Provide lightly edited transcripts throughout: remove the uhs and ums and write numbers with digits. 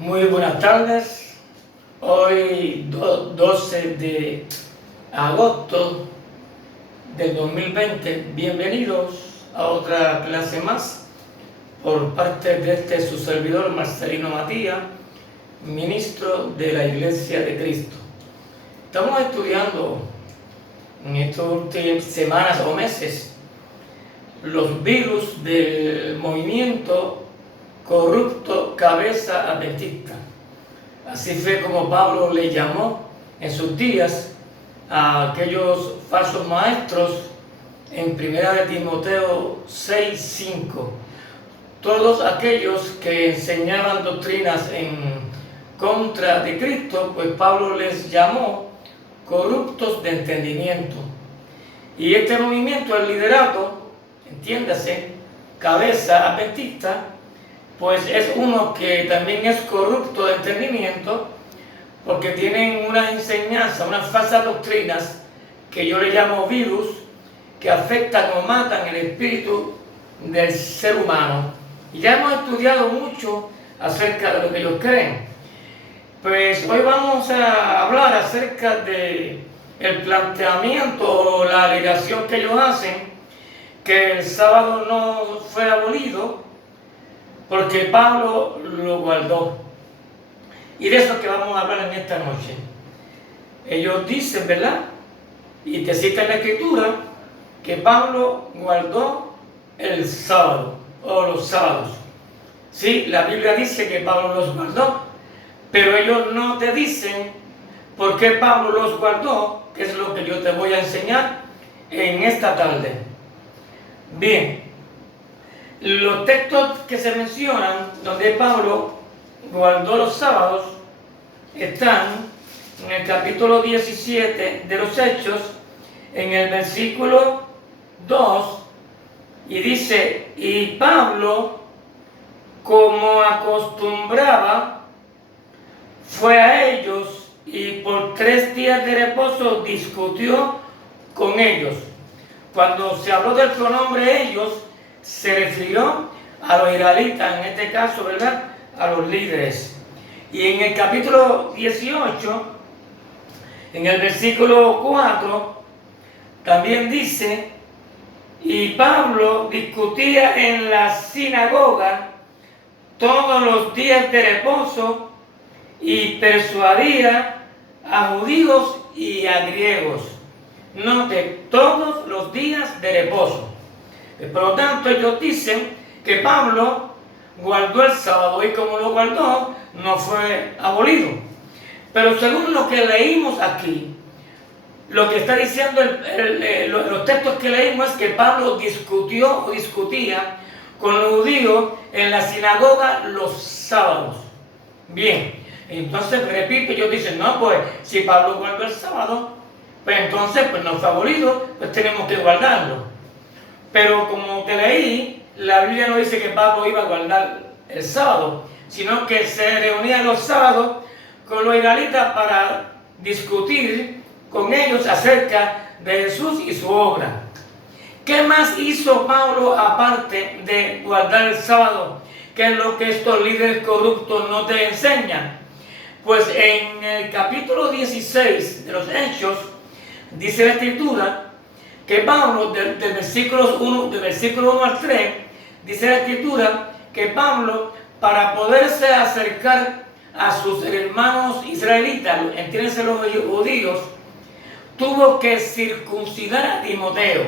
Muy buenas tardes. Hoy 12 de agosto del 2020. Bienvenidos a otra clase más por parte de su servidor Marcelino Matías, ministro de la Iglesia de Cristo. Estamos estudiando en estas últimas semanas o meses los virus del movimiento corrupto cabeza adventista. Así fue como Pablo le llamó en sus días a aquellos falsos maestros en 1 de Timoteo 6:5. Todos aquellos que enseñaban doctrinas en contra de Cristo, pues Pablo les llamó corruptos de entendimiento. Y este movimiento, el liderato, entiéndase, cabeza adventista, pues es uno que también es corrupto de entendimiento, porque tienen una enseñanza, unas falsas doctrinas que yo le llamo virus, que afectan o matan el espíritu del ser humano. Y ya hemos estudiado mucho acerca de lo que ellos creen. Pues hoy vamos a hablar acerca de el planteamiento o la alegación que ellos hacen, que el sábado no fue abolido porque Pablo lo guardó. Y de eso que vamos a hablar en esta noche. Ellos dicen, ¿verdad? Y te cita en la Escritura que Pablo guardó el sábado o los sábados. Sí, la Biblia dice que Pablo los guardó, pero ellos no te dicen por qué Pablo los guardó, que es lo que yo te voy a enseñar en esta tarde. Bien. Los textos que se mencionan donde Pablo guardó los sábados están en el capítulo 17 de los Hechos, en el versículo 2, y dice: y Pablo, como acostumbraba, fue a ellos y por 3 días de reposo discutió con ellos. Cuando se habló del pronombre ellos, se refirió a los israelitas, en este caso, ¿verdad?, a los líderes. Y en el capítulo 18, en el versículo 4, también dice: y Pablo discutía en la sinagoga todos los días de reposo y persuadía a judíos y a griegos. Note, todos los días de reposo. Por lo tanto, ellos dicen que Pablo guardó el sábado y como lo guardó, no fue abolido. Pero según lo que leímos aquí, lo que está diciendo los textos que leímos es que Pablo discutió o discutía con los judíos en la sinagoga los sábados. Bien, entonces repito, ellos dicen, no, pues si Pablo guardó el sábado, pues entonces pues no fue abolido, pues tenemos que guardarlo. Pero como te leí, la Biblia no dice que Pablo iba a guardar el sábado, sino que se reunía los sábados con los israelitas para discutir con ellos acerca de Jesús y su obra. ¿Qué más hizo Pablo aparte de guardar el sábado? ¿Qué es lo que estos líderes corruptos no te enseñan? Pues en el capítulo 16 de los Hechos, dice la Escritura que Pablo, del versículo 1 al 3, dice la Escritura que Pablo, para poderse acercar a sus hermanos israelitas, entiéndase los judíos, tuvo que circuncidar a Timoteo.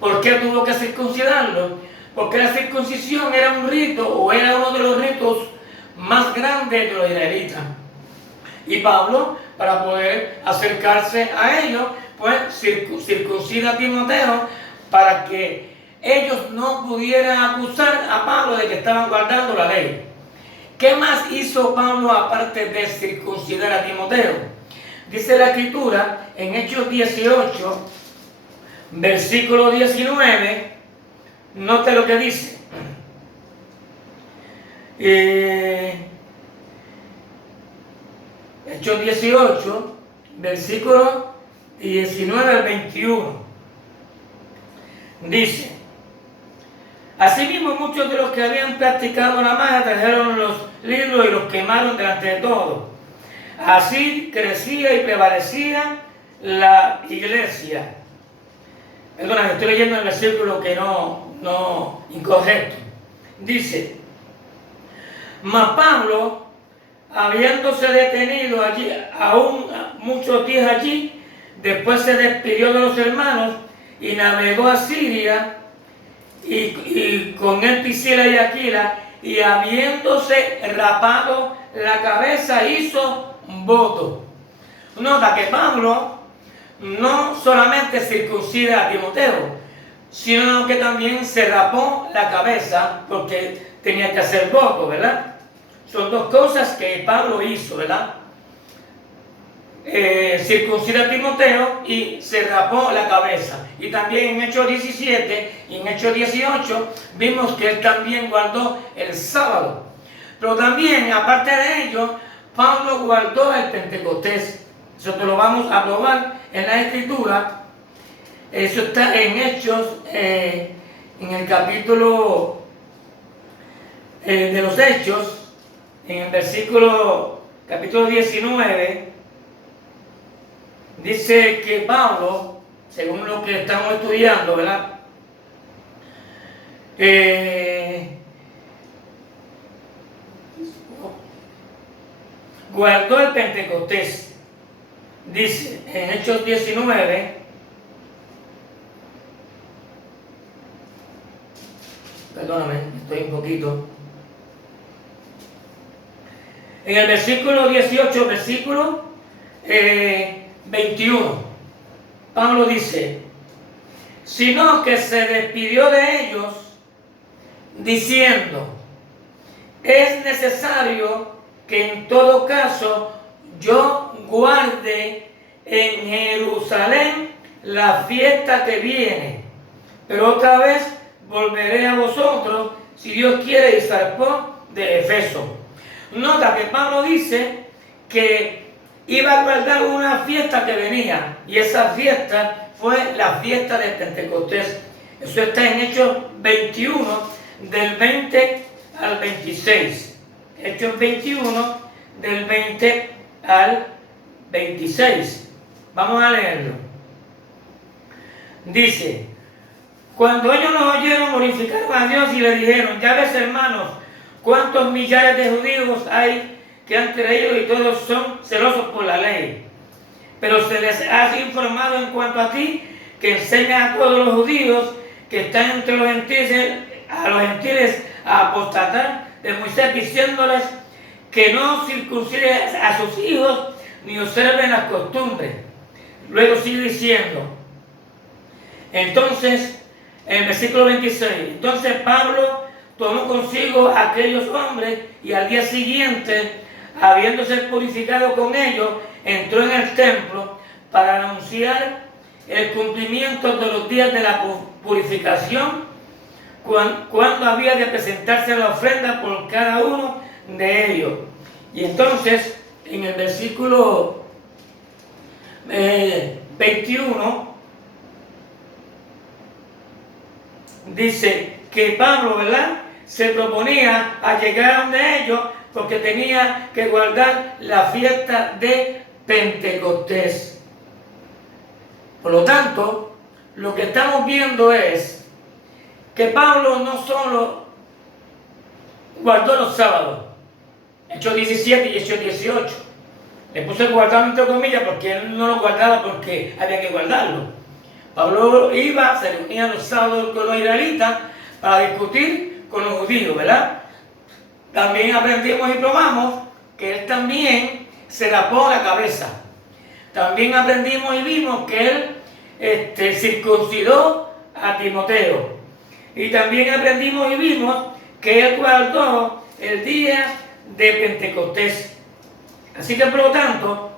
¿Por qué tuvo que circuncidarlo? Porque la circuncisión era un rito, o era uno de los ritos más grandes de los israelitas. Y Pablo, para poder acercarse a ellos, pues circuncida a Timoteo para que ellos no pudieran acusar a Pablo de que estaban guardando la ley. ¿Qué más hizo Pablo aparte de circuncidar a Timoteo? Dice la Escritura en Hechos 18, versículo 19, note lo que dice. Hechos 18, versículo 19 al 21. Dice: Asimismo, muchos de los que habían practicado la magia trajeron los libros y los quemaron delante de todos. Así crecía y prevalecía la iglesia. Perdona, estoy leyendo el versículo que no incorrecto. Dice: mas Pablo, habiéndose detenido allí aún muchos días allí, después se despidió de los hermanos y navegó a Siria, y con él Priscila y Aquila, y habiéndose rapado la cabeza hizo voto. Nota que Pablo no solamente circuncida a Timoteo, sino que también se rapó la cabeza porque tenía que hacer voto, ¿verdad? Son dos cosas que Pablo hizo, ¿verdad? Circuncida a Timoteo y se rapó la cabeza. Y también en Hechos 17 y en Hechos 18 vimos que él también guardó el sábado. Pero también, aparte de ello, Pablo guardó el Pentecostés. Eso te lo vamos a probar en la Escritura. Eso está en Hechos, en el capítulo de los Hechos, en el capítulo 19. Dice que Pablo, según lo que estamos estudiando, ¿verdad? Guardó el Pentecostés. Dice en Hechos 19, perdóname, estoy un poquito. En el versículo 18, versículo 21, Pablo dice: sino que se despidió de ellos diciendo: es necesario que en todo caso yo guarde en Jerusalén la fiesta que viene, pero otra vez volveré a vosotros, si Dios quiere, y zarpó de Efeso. Nota que Pablo dice que iba a guardar una fiesta que venía, y esa fiesta fue la fiesta de Pentecostés. Eso está en Hechos 21, del 20 al 26. Hechos 21, del 20 al 26. Vamos a leerlo. Dice: cuando ellos nos oyeron, glorificaron a Dios y le dijeron: ya ves, hermanos, cuántos millares de judíos hay que han creído y todos son celosos por la ley. Pero se les ha informado en cuanto a ti, que enseñas a todos los judíos que están entre los gentiles, a los gentiles a apostatar de Moisés, diciéndoles que no circunciden a sus hijos ni observen las costumbres. Luego sigue diciendo, entonces, en el versículo 26, entonces Pablo tomó consigo a aquellos hombres y al día siguiente, habiéndose purificado con ellos, entró en el templo para anunciar el cumplimiento de los días de la purificación, cuando había de presentarse la ofrenda por cada uno de ellos. Y entonces, en el versículo 21, dice que Pablo, ¿verdad?, se proponía a llegar a donde ellos porque tenía que guardar la fiesta de Pentecostés. Por lo tanto, lo que estamos viendo es que Pablo no solo guardó los sábados, Hechos 17 y Hechos 18. Le puse guardado entre comillas porque él no lo guardaba porque había que guardarlo. Pablo iba, se reunía los sábados con los israelitas para discutir con los judíos, ¿verdad? También aprendimos y probamos que él también se rapó la cabeza. También aprendimos y vimos que él circuncidó a Timoteo. Y también aprendimos y vimos que él guardó el día de Pentecostés. Así que, por lo tanto,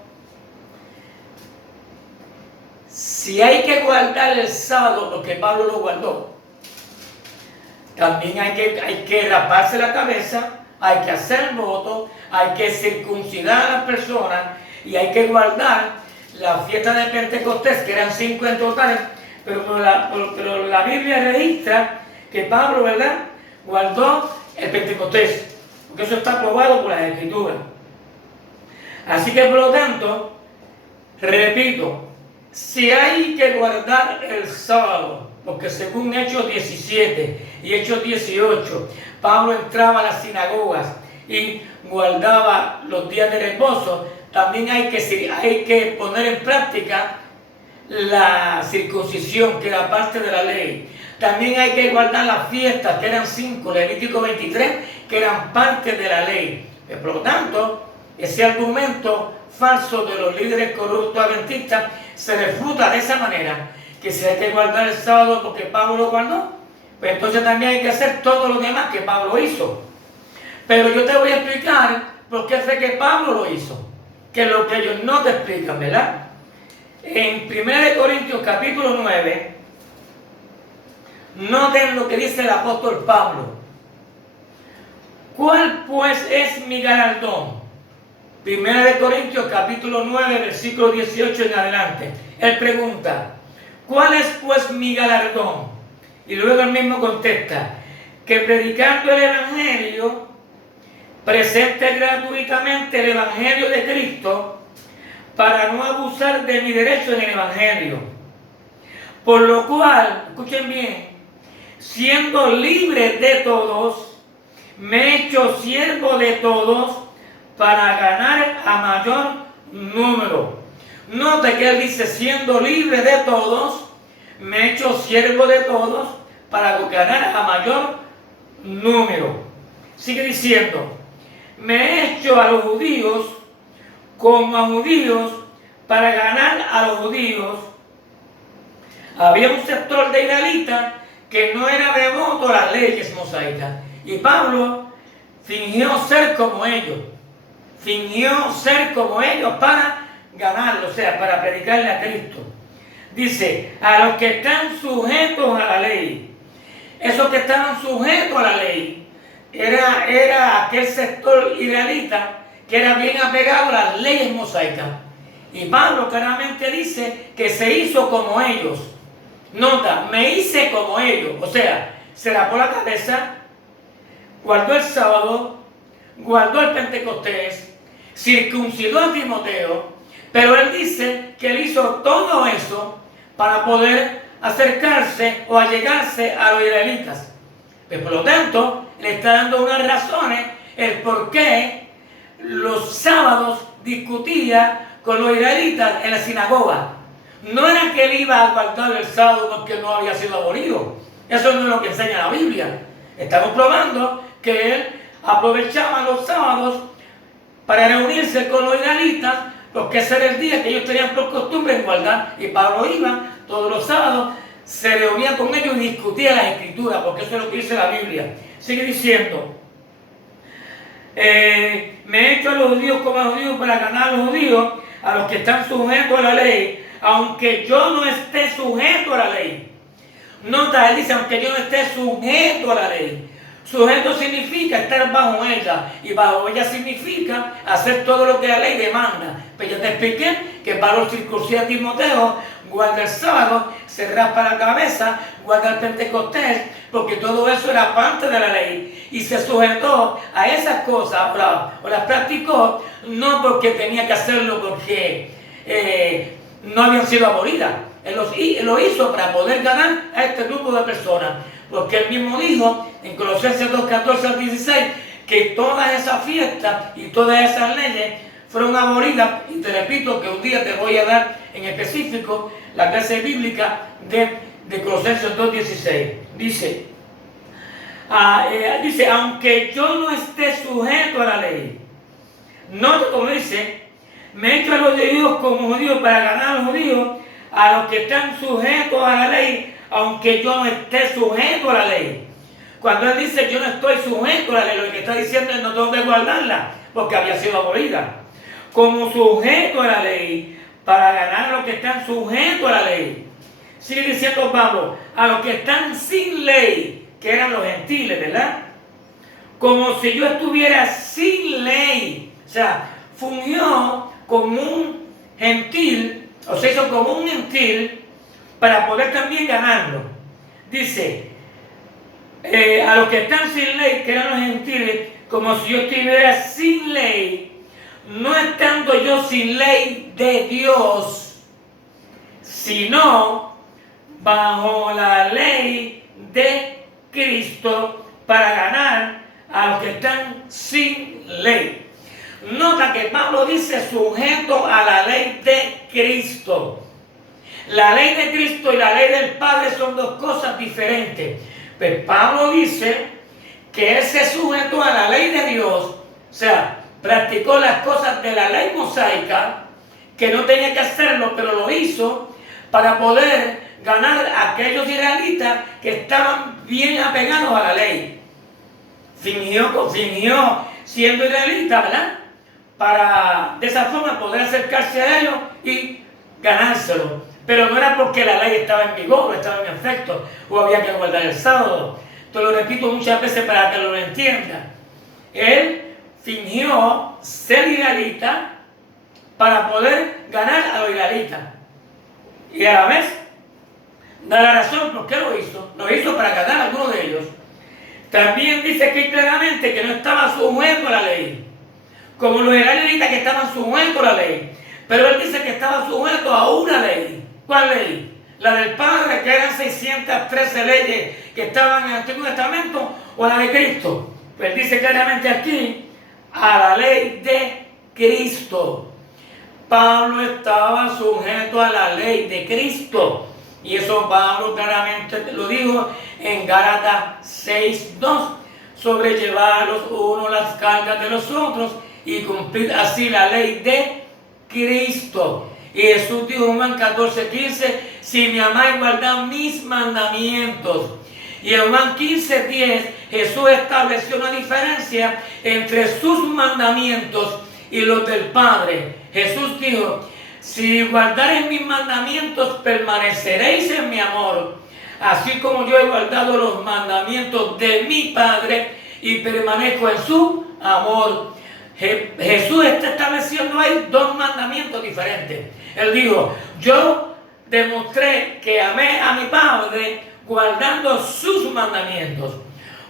si hay que guardar el sábado, porque Pablo lo guardó, también hay que raparse la cabeza, hay que hacer voto, hay que circuncidar a las personas y hay que guardar la fiesta de Pentecostés, que eran 5 en total, pero la Biblia registra que Pablo, ¿verdad?, guardó el Pentecostés, porque eso está probado por las Escrituras. Así que, por lo tanto, repito, si hay que guardar el sábado, porque según Hechos 17 y Hechos 18, Pablo entraba a las sinagogas y guardaba los días de reposo, también hay que poner en práctica la circuncisión, que era parte de la ley. También hay que guardar las fiestas, que eran 5, Levítico 23, que eran parte de la ley. Por lo tanto, ese argumento falso de los líderes corruptos adventistas se refuta de esa manera, que si hay que guardar el sábado porque Pablo lo guardó, pues entonces también hay que hacer todo lo demás que Pablo hizo. Pero yo te voy a explicar por qué sé que Pablo lo hizo, que es lo que ellos no te explican, ¿verdad? En 1 Corintios capítulo 9, noten lo que dice el apóstol Pablo. ¿Cuál pues es mi galardón? 1 Corintios capítulo 9, versículo 18 en adelante. Él pregunta, ¿cuál es pues mi galardón? Y luego él mismo contesta, que predicando el Evangelio, presente gratuitamente el Evangelio de Cristo, para no abusar de mi derecho en el Evangelio. Por lo cual, escuchen bien, siendo libre de todos, me he hecho siervo de todos para ganar a mayor número. Note que él dice, siendo libre de todos, me he hecho siervo de todos para ganar a mayor número. Sigue diciendo, me he hecho a los judíos como a judíos para ganar a los judíos. Había un sector de israelitas que no era devoto a las leyes mosaicas. Y Pablo fingió ser como ellos. Fingió ser como ellos para ganarlo, o sea, para predicarle a Cristo. Dice, a los que están sujetos a la ley. Esos que estaban sujetos a la ley era aquel sector israelita que era bien apegado a las leyes mosaicas. Y Pablo claramente dice que se hizo como ellos. Nota, me hice como ellos. O sea, se rapó la cabeza, guardó el sábado, guardó el Pentecostés, circuncidó a Timoteo, pero él dice que él hizo todo eso para poder acercarse o allegarse a los israelitas. Pues por lo tanto, le está dando unas razones el por qué los sábados discutía con los israelitas en la sinagoga. No era que él iba a guardar el sábado porque no había sido abolido. Eso no es lo que enseña la Biblia. Estamos probando que él aprovechaba los sábados para reunirse con los israelitas, porque ese era el día que ellos tenían por costumbre en guardar. Y Pablo iba todos los sábados, se reunía con ellos y discutía las escrituras, porque eso es lo que dice la Biblia. Sigue diciendo, me he hecho a los judíos como a los judíos para ganar a los judíos, a los que están sujetos a la ley, aunque yo no esté sujeto a la ley. Nota, él dice, aunque yo no esté sujeto a la ley. Sujeto significa estar bajo ella, y bajo ella significa hacer todo lo que la ley demanda. Pero ya te expliqué que Pablo circuncida a Timoteo, guarda el sábado, se raspa la cabeza, guarda el Pentecostés, porque todo eso era parte de la ley. Y se sujetó a esas cosas, o las practicó, no porque tenía que hacerlo porque no habían sido abolidas. Él lo hizo para poder ganar a este grupo de personas. Porque él mismo dijo en Colosenses 2, 14 al 16, que todas esas fiestas y todas esas leyes fueron abolidas. Y te repito que un día te voy a dar en específico la clase bíblica de Colosenses 2, 16. Dice, aunque yo no esté sujeto a la ley, nota como dice, me he hecho a los judíos como judíos para ganar a los judíos, a los que están sujetos a la ley, aunque yo no esté sujeto a la ley. Cuando él dice yo no estoy sujeto a la ley, lo que está diciendo es no tengo que guardarla, porque había sido abolida. Como sujeto a la ley, para ganar a los que están sujetos a la ley. Sigue diciendo Pablo, a los que están sin ley, que eran los gentiles, ¿verdad? Como si yo estuviera sin ley. O sea, fungió como un gentil, o se hizo como un gentil, para poder también ganarlo. Dice, a los que están sin ley, que eran los gentiles, como si yo estuviera sin ley, no estando yo sin ley de Dios, sino bajo la ley de Cristo, para ganar a los que están sin ley. Nota que Pablo dice sujeto a la ley de Cristo. La ley de Cristo y la ley del Padre son dos cosas diferentes. Pero Pablo dice que él se sujetó a la ley de Dios, o sea, practicó las cosas de la ley mosaica, que no tenía que hacerlo, pero lo hizo para poder ganar a aquellos israelitas que estaban bien apegados a la ley. Fingió siendo israelita, ¿verdad? Para de esa forma poder acercarse a ellos y ganárselo. Pero no era porque la ley estaba en vigor, estaba en efecto, o había que guardar el sábado. Te lo repito muchas veces para que lo entiendan. Él fingió ser israelita para poder ganar a los israelitas. Y a la vez, da la razón por qué lo hizo. Lo hizo para ganar a algunos de ellos. También dice aquí claramente que no estaba sujeto a la ley, como los israelitas que estaban sujetos a la ley. Pero él dice que estaba sujeto a una ley. ¿Cuál ley? La del Padre, que eran 613 leyes que estaban en el Antiguo Testamento, o la de Cristo. Pues dice claramente aquí, a la ley de Cristo. Pablo estaba sujeto a la ley de Cristo. Y eso Pablo claramente lo dijo en Gálatas 6:2. Sobrellevar los unos las cargas de los otros y cumplir así la ley de Cristo. Y Jesús dijo en Juan 14:15, si me amáis, guardad mis mandamientos. Y en Juan 15:10 Jesús estableció una diferencia entre sus mandamientos y los del Padre. Jesús dijo, si guardareis mis mandamientos, permaneceréis en mi amor, así como yo he guardado los mandamientos de mi Padre y permanezco en su amor. Jesús está estableciendo ahí dos mandamientos diferentes. Él dijo, yo demostré que amé a mi Padre guardando sus mandamientos.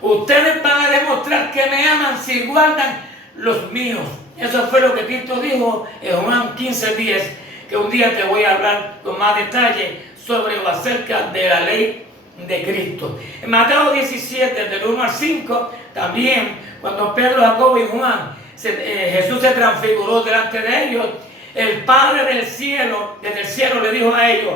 Ustedes van a demostrar que me aman si guardan los míos. Eso fue lo que Cristo dijo en Juan 15:10, que un día te voy a hablar con más detalle sobre o acerca de la ley de Cristo. En Mateo 17, del 1 al 5, también cuando Pedro, Jacobo y Juan, Jesús se transfiguró delante de ellos, el Padre del cielo, desde el cielo le dijo a ellos,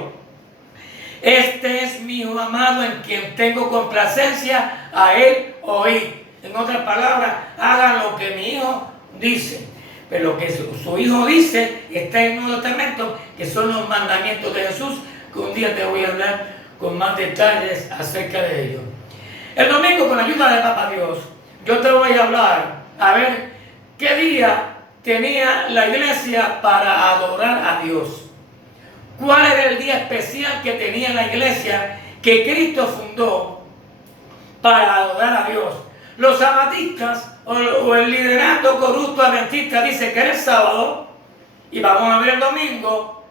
este es mi Hijo amado en quien tengo complacencia, a él oíd. En otras palabras, hagan lo que mi Hijo dice. Pero lo que su Hijo dice está en el Nuevo Testamento, que son los mandamientos de Jesús, que un día te voy a hablar con más detalles acerca de ellos. El domingo, con la ayuda de Papá Dios, yo te voy a hablar, a ver, ¿qué día tenía la iglesia para adorar a Dios? ¿Cuál era el día especial que tenía la iglesia que Cristo fundó para adorar a Dios? Los sabatistas o el liderato corrupto adventista dice que era el sábado, y vamos a ver el domingo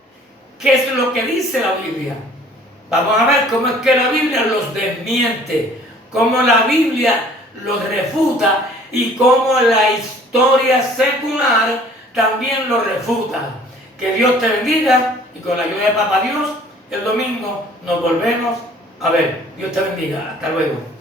qué es lo que dice la Biblia. Vamos a ver cómo es que la Biblia los desmiente, cómo la Biblia los refuta y cómo la historia secular también lo refuta. Que Dios te bendiga y con la ayuda de Papá Dios, el domingo nos volvemos a ver. Dios te bendiga. Hasta luego.